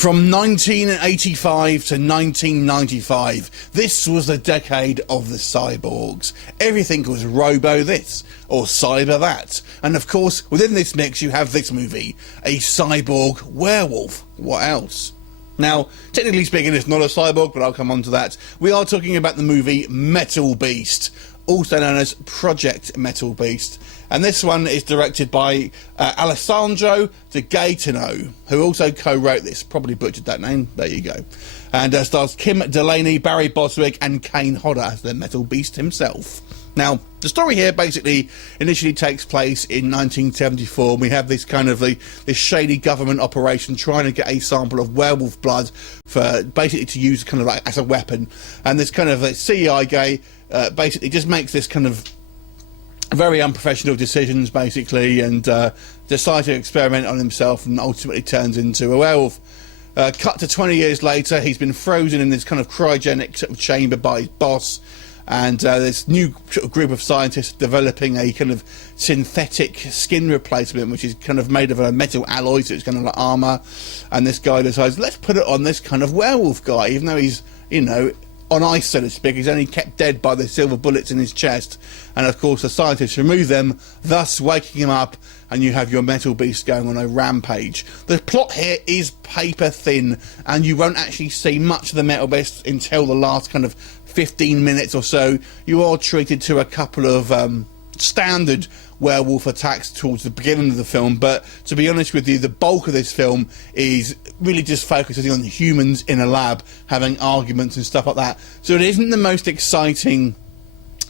From 1985 to 1995, this was the decade of the cyborgs. Everything was robo this, or cyber that. And of course, within this mix you have this movie, a cyborg werewolf. What else? Now, technically speaking, it's not a cyborg, but I'll come on to that. We are talking about the movie METALBEAST, also known as Project METALBEAST. And this one is directed by Alessandro De Gaetano, who also co-wrote this. Probably butchered that name. There you go. And stars Kim Delaney, Barry Bostwick, and Kane Hodder as the METALBEAST himself. Now, the story here basically initially takes place in 1974. We have this kind of this shady government operation trying to get a sample of werewolf blood for basically to use kind of like as a weapon. And this kind of CIA guy basically just makes this kind of very unprofessional decisions basically, and decides to experiment on himself, and ultimately turns into a werewolf. Cut to 20 years later, he's been frozen in this kind of cryogenic sort of chamber by his boss, and this new sort of group of scientists developing a kind of synthetic skin replacement, which is kind of made of a metal alloy, so it's kind of like armour. And this guy decides, let's put it on this kind of werewolf guy, even though he's, you know, on ice, so to speak. He's only kept dead by the silver bullets in his chest, and of course the scientists remove them, thus waking him up, and you have your METALBEAST going on a rampage. The plot here is paper thin, and you won't actually see much of the METALBEAST until the last kind of 15 minutes or so. You are treated to a couple of standard werewolf attacks towards the beginning of the film, but to be honest with you, the bulk of this film is really just focusing on humans in a lab having arguments and stuff like that. So it isn't the most exciting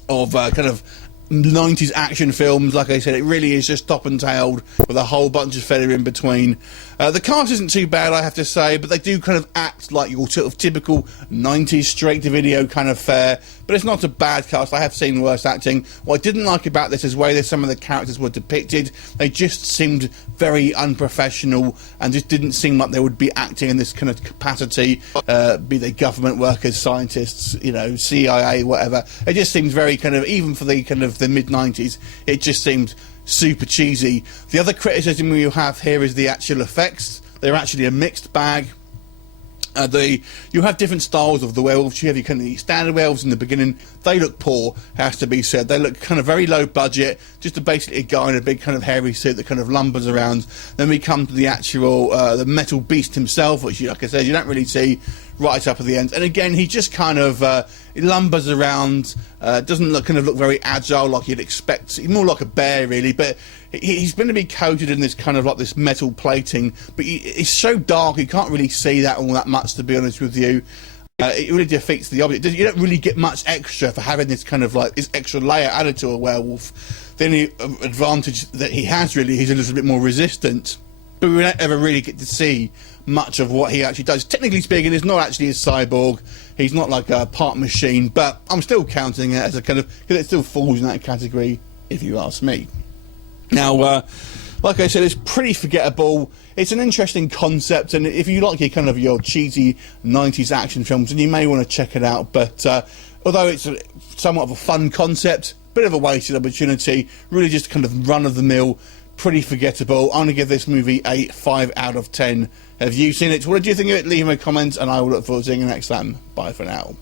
of kind of 90s action films. Like I said, it really is just top and tailed with a whole bunch of filler in between. The cast isn't too bad, I have to say, but they do kind of act like your sort of typical 90s straight-to-video kind of fare, but it's not a bad cast. I have seen worse acting. What I didn't like about this is the way some of the characters were depicted. They just seemed very unprofessional, and just didn't seem like they would be acting in this kind of capacity, be they government workers, scientists, you know, CIA, whatever. It just seems very kind of, even for the kind of the mid-90s, it just seemed super cheesy. The other criticism you have here is the actual effects. They're actually a mixed bag. You have different styles of the werewolves. You have your kind of standard werewolves in the beginning. They look poor, has to be said. They look kind of very low budget, just basically a guy in a big kind of hairy suit that kind of lumbers around. Then we come to the actual the METALBEAST himself, which, like I said, you don't really see right up at the end. And again, he just kind of he lumbers around, doesn't look very agile like you'd expect. He's more like a bear, really, but he's going to be coated in this kind of like this metal plating, but it's so dark you can't really see that all that much, to be honest with you. It really defeats the object. You don't really get much extra for having this kind of like this extra layer added to a werewolf. The only advantage that he has, really, he's a little bit more resistant, but we don't ever really get to see much of what he actually does. Technically speaking, he's not actually a cyborg. He's not like a part machine, but I'm still counting it as a kind of, because it still falls in that category, if you ask me. Now, like I said, it's pretty forgettable. It's an interesting concept, and if you like your cheesy 90s action films, then you may want to check it out. But although it's somewhat of a fun concept, bit of a wasted opportunity, really just kind of run-of-the-mill, pretty forgettable. I'm going to give this movie a 5 out of 10. Have you seen it? What did you think of it? Leave me a comment, and I will look forward to seeing you next time. Bye for now.